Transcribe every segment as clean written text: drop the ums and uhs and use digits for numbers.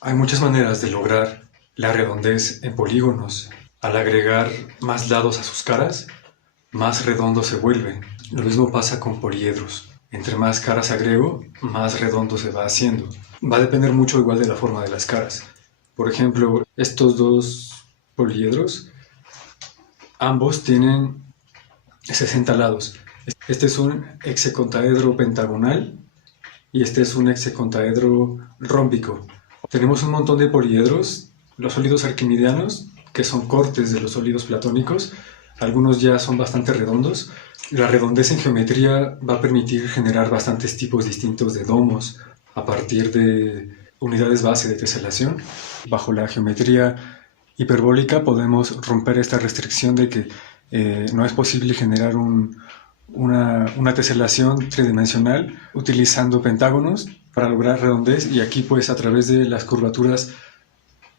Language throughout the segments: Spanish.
Hay muchas maneras de lograr la redondez en polígonos. Al agregar más lados a sus caras, más redondo se vuelve. Lo mismo pasa con poliedros. Entre más caras agrego, más redondo se va haciendo. Va a depender mucho igual de la forma de las caras. Por ejemplo, estos dos poliedros, ambos tienen 60 lados. Este es un hexacontaedro pentagonal y este es un hexacontaedro rómbico. Tenemos un montón de poliedros, los sólidos arquimidianos, que son cortes de los sólidos platónicos. Algunos ya son bastante redondos. La redondez en geometría va a permitir generar bastantes tipos distintos de domos a partir de unidades base de teselación. Bajo la geometría hiperbólica podemos romper esta restricción de que no es posible generar una teselación tridimensional utilizando pentágonos para lograr redondez, y aquí pues a través de las curvaturas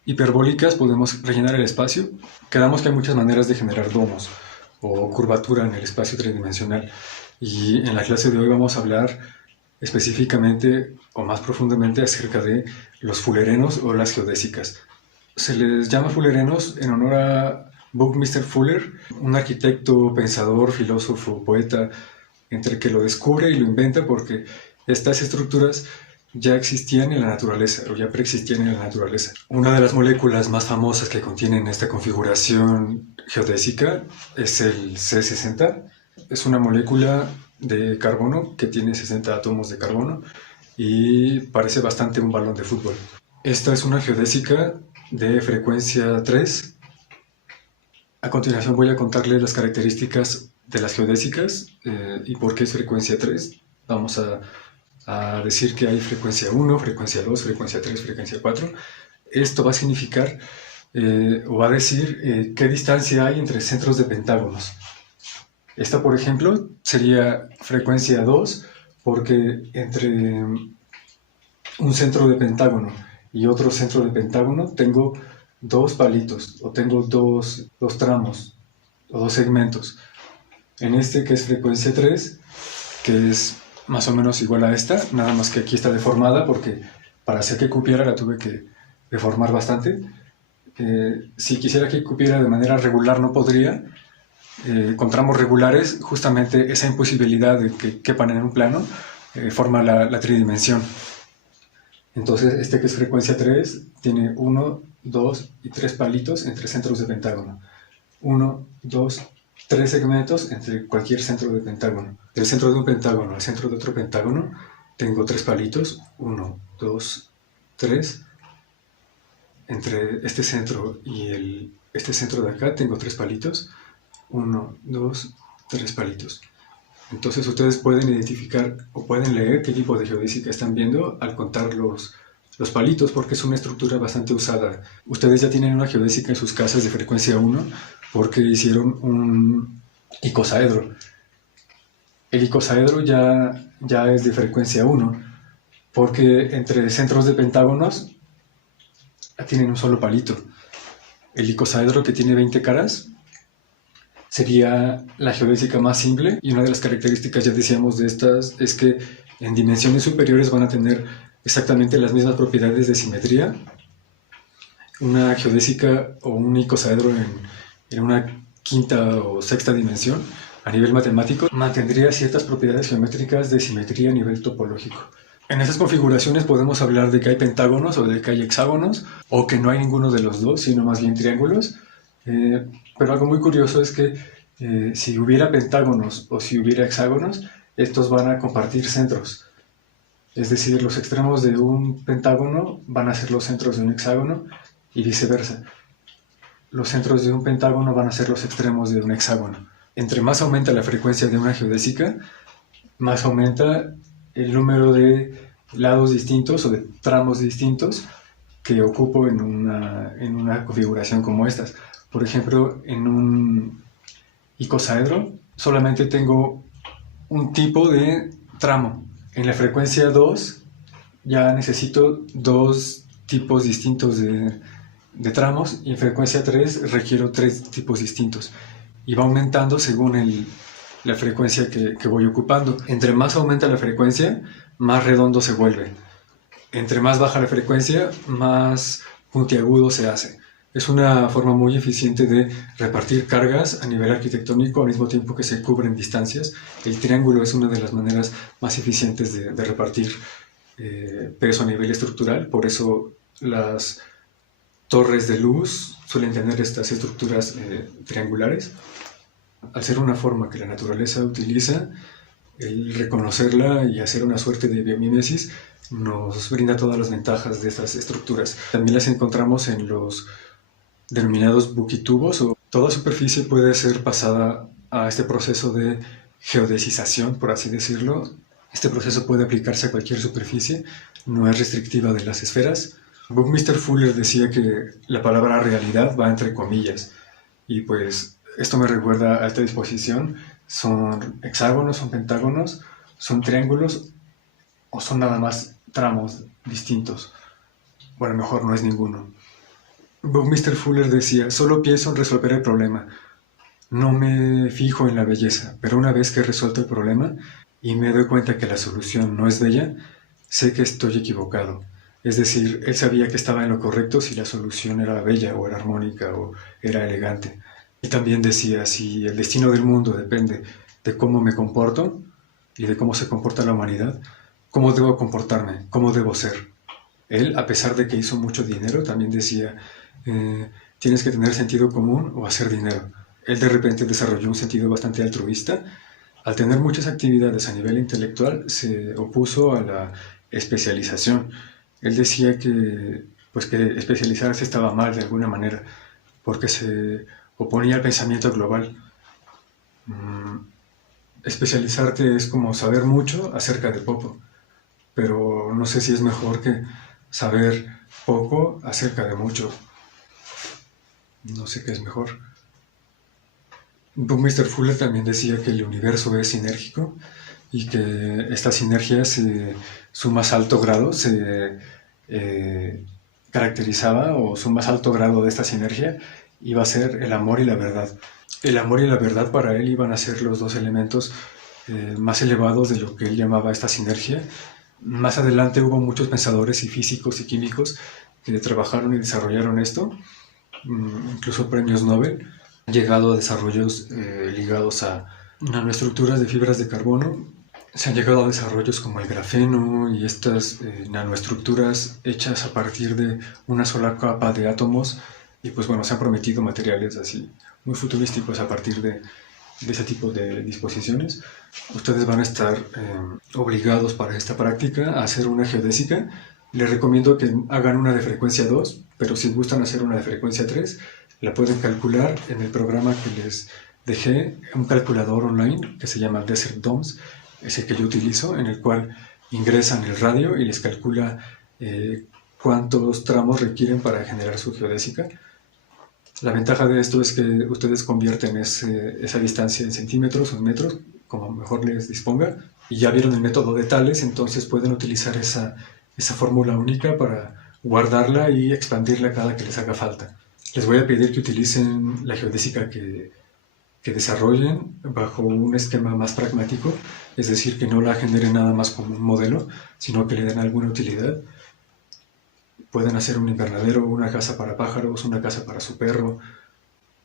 hiperbólicas podemos rellenar el espacio. Quedamos que hay muchas maneras de generar domos o curvatura en el espacio tridimensional, y en la clase de hoy vamos a hablar específicamente o más profundamente acerca de los fullerenos o las geodésicas. Se les llama fullerenos en honor a Buckminster Fuller, un arquitecto, pensador, filósofo, poeta, entre que lo descubre y lo inventa, porque estas estructuras ya existían en la naturaleza, o ya preexistían en la naturaleza. Una de las moléculas más famosas que contienen esta configuración geodésica es el C60. Es una molécula de carbono que tiene 60 átomos de carbono y parece bastante un balón de fútbol. Esta es una geodésica de frecuencia 3. A continuación voy a contarles las características de las geodésicas y por qué es frecuencia 3. Vamos a decir que hay frecuencia 1, frecuencia 2, frecuencia 3, frecuencia 4. Esto va a significar o va a decir qué distancia hay entre centros de pentágonos. Esta, por ejemplo, sería frecuencia 2 porque entre un centro de pentágono y otro centro de pentágono tengo dos palitos o tengo dos tramos o dos segmentos. En este, que es frecuencia 3, que es más o menos igual a esta, nada más que aquí está deformada porque para hacer que cupiera la tuve que deformar bastante. Si quisiera que cupiera de manera regular no podría. Con tramos regulares, justamente esa imposibilidad de que quepan en un plano forma la tridimensión. Entonces este, que es frecuencia 3, tiene 1, 2 y 3 palitos entre centros de pentágono. 1, 2, 3 segmentos entre cualquier centro de pentágono. Del centro de un pentágono al centro de otro pentágono tengo 3 palitos. 1, 2, 3. Entre este centro y este centro de acá tengo 3 palitos. 1, 2, 3 palitos. Entonces ustedes pueden identificar o pueden leer qué tipo de geodésica están viendo al contar los palitos, porque es una estructura bastante usada. Ustedes ya tienen una geodésica en sus casas de frecuencia 1 porque hicieron un icosaedro. El icosaedro ya es de frecuencia 1 porque entre centros de pentágonos tienen un solo palito. El icosaedro, que tiene 20 caras, sería la geodésica más simple, y una de las características, ya decíamos, de estas es que en dimensiones superiores van a tener exactamente las mismas propiedades de simetría. Una geodésica o un icosaedro en una quinta o sexta dimensión, a nivel matemático, mantendría ciertas propiedades geométricas de simetría a nivel topológico. En esas configuraciones podemos hablar de que hay pentágonos o de que hay hexágonos, o que no hay ninguno de los dos, sino más bien triángulos. Pero algo muy curioso es que si hubiera pentágonos o si hubiera hexágonos, estos van a compartir centros. Es decir, los extremos de un pentágono van a ser los centros de un hexágono y viceversa. Los centros de un pentágono van a ser los extremos de un hexágono. Entre más aumenta la frecuencia de una geodésica, más aumenta el número de lados distintos o de tramos distintos que ocupo en una configuración como estas. Por ejemplo, en un icosaedro solamente tengo un tipo de tramo. En la frecuencia 2 ya necesito dos tipos distintos de tramos, y en frecuencia 3 requiero 3 tipos distintos. Y va aumentando según la frecuencia que voy ocupando. Entre más aumenta la frecuencia, más redondo se vuelve. Entre más baja la frecuencia, más puntiagudo se hace. Es una forma muy eficiente de repartir cargas a nivel arquitectónico al mismo tiempo que se cubren distancias. El triángulo es una de las maneras más eficientes de repartir peso a nivel estructural, por eso las torres de luz suelen tener estas estructuras triangulares. Al ser una forma que la naturaleza utiliza, el reconocerla y hacer una suerte de biomimesis nos brinda todas las ventajas de estas estructuras. También las encontramos en los denominados buquitubos, o toda superficie puede ser pasada a este proceso de geodesización, por así decirlo. Este proceso puede aplicarse a cualquier superficie, no es restrictiva de las esferas. Buckminster Fuller decía que la palabra realidad va entre comillas, y pues esto me recuerda a esta disposición. ¿Son hexágonos, son pentágonos, son triángulos o son nada más tramos distintos? Bueno, mejor no es ninguno. Buckminster Fuller decía, solo pienso en resolver el problema. No me fijo en la belleza, pero una vez que he resuelto el problema y me doy cuenta que la solución no es bella, sé que estoy equivocado. Es decir, él sabía que estaba en lo correcto si la solución era bella o era armónica o era elegante. Y también decía, si el destino del mundo depende de cómo me comporto y de cómo se comporta la humanidad, ¿cómo debo comportarme? ¿Cómo debo ser? Él, a pesar de que hizo mucho dinero, también decía, tienes que tener sentido común o hacer dinero. Él de repente desarrolló un sentido bastante altruista. Al tener muchas actividades a nivel intelectual, se opuso a la especialización. Él decía que especializarse estaba mal de alguna manera, porque se oponía al pensamiento global. Especializarte es como saber mucho acerca de poco, pero no sé si es mejor que saber poco acerca de mucho. No sé qué es mejor. Buckminster Fuller también decía que el universo es sinérgico y que esta sinergia, su más alto grado se caracterizaba, o su más alto grado de esta sinergia iba a ser el amor y la verdad. El amor y la verdad para él iban a ser los dos elementos más elevados de lo que él llamaba esta sinergia. Más adelante hubo muchos pensadores y físicos y químicos que trabajaron y desarrollaron esto, incluso premios Nobel. Han llegado a desarrollos ligados a nanoestructuras de fibras de carbono. Se han llegado a desarrollos como el grafeno y estas nanoestructuras hechas a partir de una sola capa de átomos. Y pues bueno, se han prometido materiales así muy futurísticos a partir de ese tipo de disposiciones. Ustedes van a estar obligados para esta práctica a hacer una geodésica. Les recomiendo que hagan una de frecuencia 2, pero si gustan hacer una de frecuencia 3, la pueden calcular en el programa que les dejé, un calculador online que se llama Desert Domes, es el que yo utilizo, en el cual ingresan el radio y les calcula cuántos tramos requieren para generar su geodésica. La ventaja de esto es que ustedes convierten esa distancia en centímetros o en metros, como mejor les disponga, y ya vieron el método de Tales, entonces pueden utilizar esa fórmula única para guardarla y expandirla cada que les haga falta. Les voy a pedir que utilicen la geodésica que desarrollen bajo un esquema más pragmático, es decir, que no la generen nada más como un modelo, sino que le den alguna utilidad. Pueden hacer un invernadero, una casa para pájaros, una casa para su perro,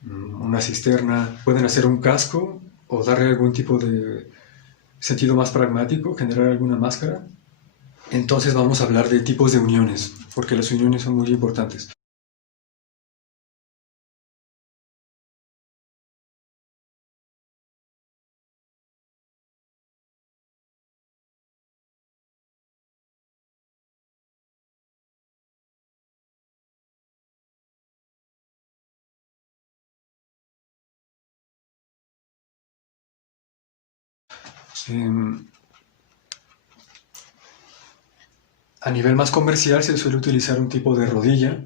una cisterna. Pueden hacer un casco o darle algún tipo de sentido más pragmático, generar alguna máscara. Entonces vamos a hablar de tipos de uniones, porque las uniones son muy importantes. A nivel más comercial se suele utilizar un tipo de rodilla,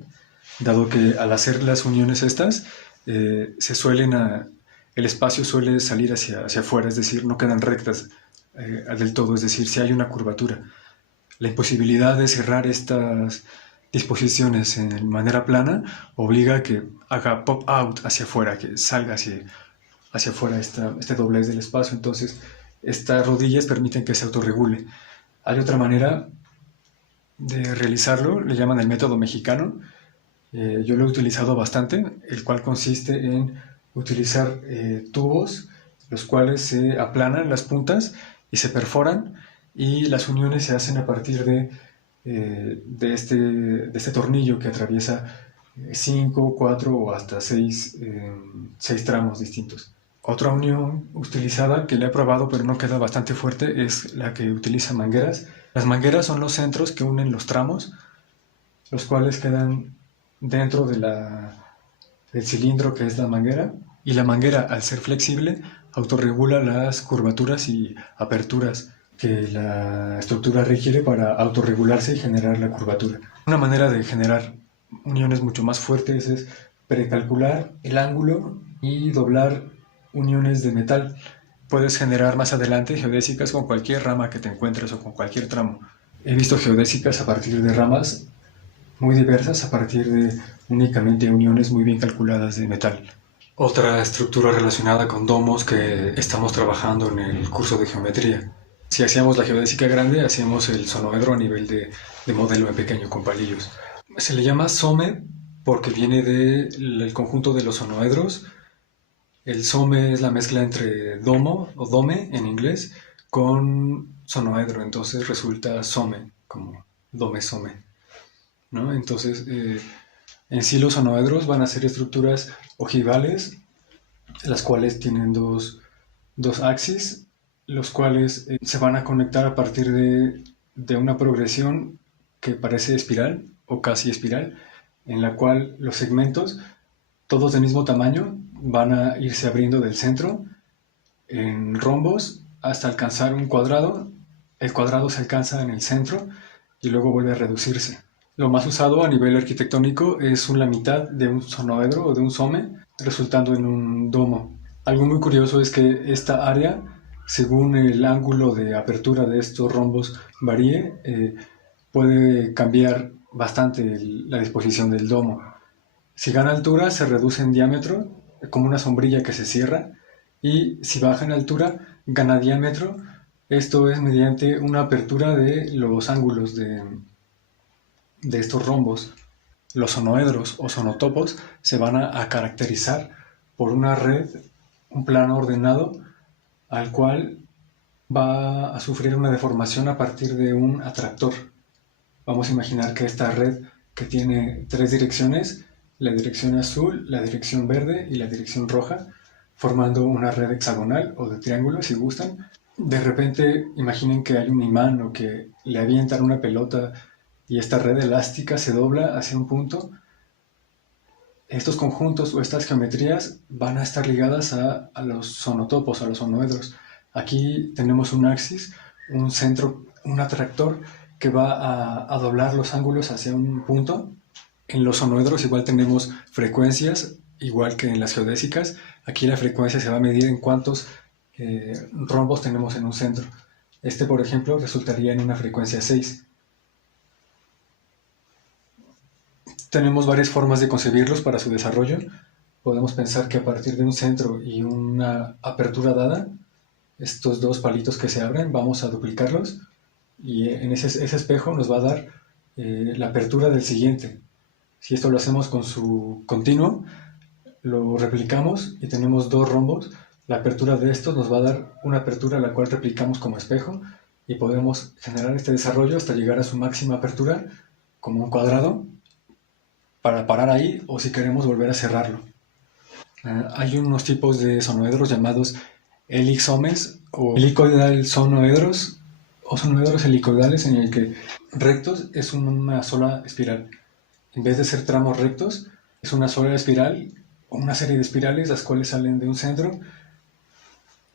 dado que al hacer las uniones estas, el espacio suele salir hacia afuera, es decir, no quedan rectas del todo, es decir, si hay una curvatura. La imposibilidad de cerrar estas disposiciones en manera plana obliga a que haga pop out hacia afuera, que salga hacia afuera este doblez del espacio. Entonces, estas rodillas permiten que se autorregule. Hay otra manera de realizarlo le llaman el método mexicano. Yo lo he utilizado bastante, el cual consiste en utilizar tubos, los cuales se aplanan las puntas y se perforan, y las uniones se hacen a partir de este tornillo que atraviesa 5, 4 o hasta 6 tramos distintos. Otra unión utilizada que la he probado pero no queda bastante fuerte es la que utiliza mangueras. Las mangueras son los centros que unen los tramos, los cuales quedan dentro del cilindro que es la manguera, y la manguera, al ser flexible, autorregula las curvaturas y aperturas que la estructura requiere para autorregularse y generar la curvatura. Una manera de generar uniones mucho más fuertes es precalcular el ángulo y doblar uniones de metal. Puedes generar más adelante geodésicas con cualquier rama que te encuentres o con cualquier tramo. He visto geodésicas a partir de ramas muy diversas, a partir de únicamente uniones muy bien calculadas de metal. Otra estructura relacionada con domos que estamos trabajando en el curso de geometría. Si hacíamos la geodésica grande, hacíamos el sonoedro a nivel de modelo en pequeño con palillos. Se le llama some porque viene del conjunto de los sonoedros. El some es la mezcla entre domo o dome en inglés con sonoedro, entonces resulta some, como dome some, ¿no? Entonces, en sí los sonoedros van a ser estructuras ojivales, las cuales tienen dos axis, los cuales se van a conectar a partir de una progresión que parece espiral o casi espiral, en la cual los segmentos, todos del mismo tamaño, van a irse abriendo del centro en rombos hasta alcanzar un cuadrado. El cuadrado se alcanza en el centro y luego vuelve a reducirse. Lo más usado a nivel arquitectónico es la mitad de un sonoedro o de un some, resultando en un domo. Algo muy curioso es que esta área, según el ángulo de apertura de estos rombos varíe, puede cambiar bastante la disposición del domo. Si gana altura, se reduce en diámetro, como una sombrilla que se cierra, y si baja en altura, gana diámetro. Esto es mediante una apertura de los ángulos de estos rombos. Los sonoedros o sonotopos se van a caracterizar por una red, un plano ordenado, al cual va a sufrir una deformación a partir de un atractor. Vamos a imaginar que esta red, que tiene 3 direcciones, la dirección azul, la dirección verde y la dirección roja, formando una red hexagonal o de triángulo si gustan. De repente imaginen que hay un imán o que le avientan una pelota y esta red elástica se dobla hacia un punto. Estos conjuntos o estas geometrías van a estar ligadas a los sonotopos, a los sonoedros. Aquí tenemos un axis, un centro, un atractor que va a doblar los ángulos hacia un punto. En los sonoedros igual tenemos frecuencias, igual que en las geodésicas. Aquí la frecuencia se va a medir en cuántos rombos tenemos en un centro. Este, por ejemplo, resultaría en una frecuencia 6. Tenemos varias formas de concebirlos para su desarrollo. Podemos pensar que a partir de un centro y una apertura dada, estos dos palitos que se abren, vamos a duplicarlos y en ese espejo nos va a dar la apertura del siguiente. Si esto lo hacemos con su continuo, lo replicamos y tenemos 2 rombos. La apertura de estos nos va a dar una apertura la cual replicamos como espejo y podemos generar este desarrollo hasta llegar a su máxima apertura como un cuadrado para parar ahí, o si queremos volver a cerrarlo. Hay unos tipos de sonoedros llamados helixomes o helicoidal sonoedros o sonoedros helicoidales, en el que rectos es una sola espiral. En vez de ser tramos rectos, es una sola espiral o una serie de espirales las cuales salen de un centro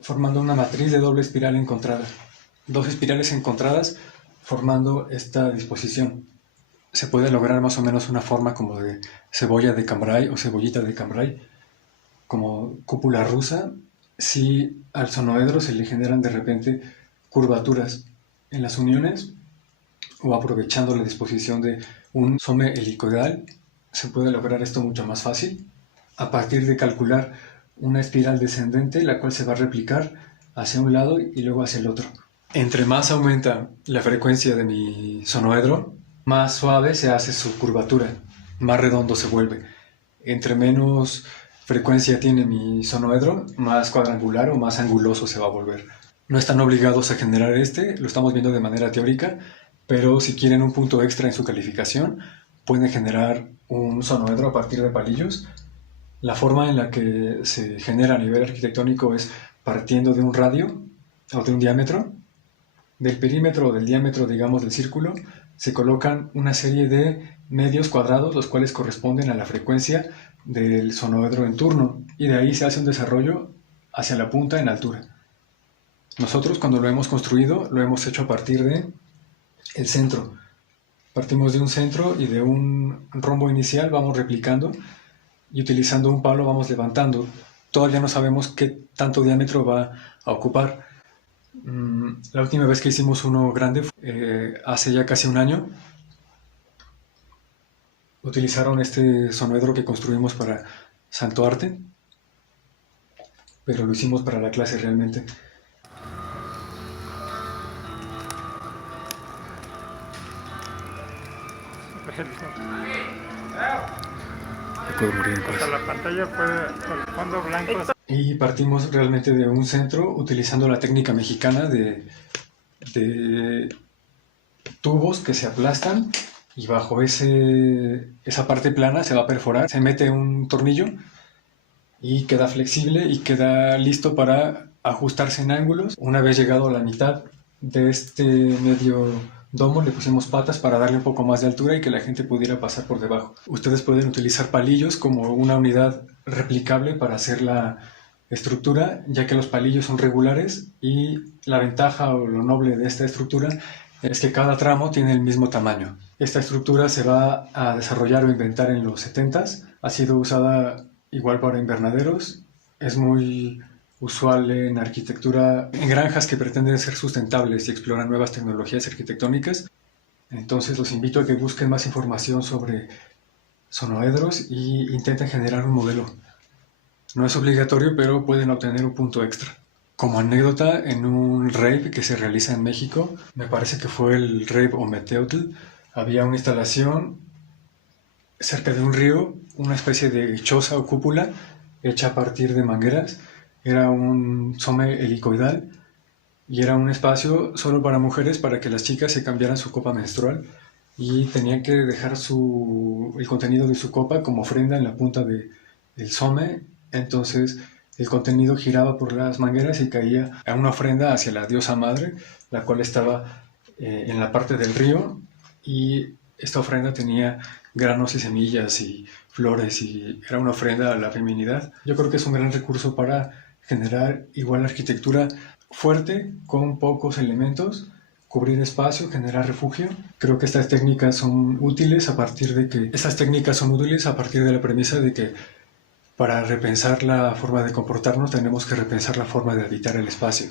formando una matriz de doble espiral encontrada. 2 espirales encontradas formando esta disposición. Se puede lograr más o menos una forma como de cebolla de cambray o cebollita de cambray, como cúpula rusa, si al sonoedro se le generan de repente curvaturas en las uniones, o aprovechando la disposición de un some helicoidal, se puede lograr esto mucho más fácil, a partir de calcular una espiral descendente, la cual se va a replicar hacia un lado y luego hacia el otro. Entre más aumenta la frecuencia de mi sonoedro, más suave se hace su curvatura, más redondo se vuelve. Entre menos frecuencia tiene mi sonoedro, más cuadrangular o más anguloso se va a volver. No están obligados a generar lo estamos viendo de manera teórica, pero si quieren un punto extra en su calificación, pueden generar un sonoedro a partir de palillos. La forma en la que se genera a nivel arquitectónico es partiendo de un radio o de un diámetro. Del perímetro o del diámetro, digamos, del círculo, se colocan una serie de medios cuadrados, los cuales corresponden a la frecuencia del sonoedro en turno, y de ahí se hace un desarrollo hacia la punta en altura. Nosotros, cuando lo hemos construido, lo hemos hecho a partir de el centro. Partimos de un centro y de un rombo inicial vamos replicando, y utilizando un palo vamos levantando. Todavía no sabemos qué tanto diámetro va a ocupar. La última vez que hicimos uno grande, hace ya casi un año, utilizaron este sonoedro que construimos para Santo Arte, pero lo hicimos para la clase realmente. Puede morir en clase. La pantalla puede, el fondo blanco. Y partimos realmente de un centro utilizando la técnica mexicana de tubos que se aplastan, y bajo esa parte plana se va a perforar, se mete un tornillo y queda flexible y queda listo para ajustarse en ángulos. Una vez llegado a la mitad de este medio domo, le pusimos patas para darle un poco más de altura y que la gente pudiera pasar por debajo. Ustedes pueden utilizar palillos como una unidad replicable para hacer la estructura, ya que los palillos son regulares, y la ventaja o lo noble de esta estructura es que cada tramo tiene el mismo tamaño. Esta estructura se va a desarrollar o inventar en los 70s, ha sido usada igual para invernaderos, es muy usual en arquitectura, en granjas que pretenden ser sustentables y exploran nuevas tecnologías arquitectónicas. Entonces los invito a que busquen más información sobre sonoedros y intenten generar un modelo. No es obligatorio, pero pueden obtener un punto extra. Como anécdota, en un rave que se realiza en México, me parece que fue el rave Ometeotl, había una instalación cerca de un río, una especie de choza o cúpula hecha a partir de mangueras. Era un some helicoidal y era un espacio solo para mujeres, para que las chicas se cambiaran su copa menstrual, y tenían que dejar el contenido de su copa como ofrenda en la punta del some. Entonces el contenido giraba por las mangueras y caía a una ofrenda hacia la diosa madre, la cual estaba en la parte del río, y esta ofrenda tenía granos y semillas y flores, y era una ofrenda a la feminidad. Yo creo que es un gran recurso para generar igual arquitectura fuerte con pocos elementos, cubrir espacio, generar refugio. Creo que estas técnicas son útiles a partir de la premisa de que para repensar la forma de comportarnos tenemos que repensar la forma de habitar el espacio.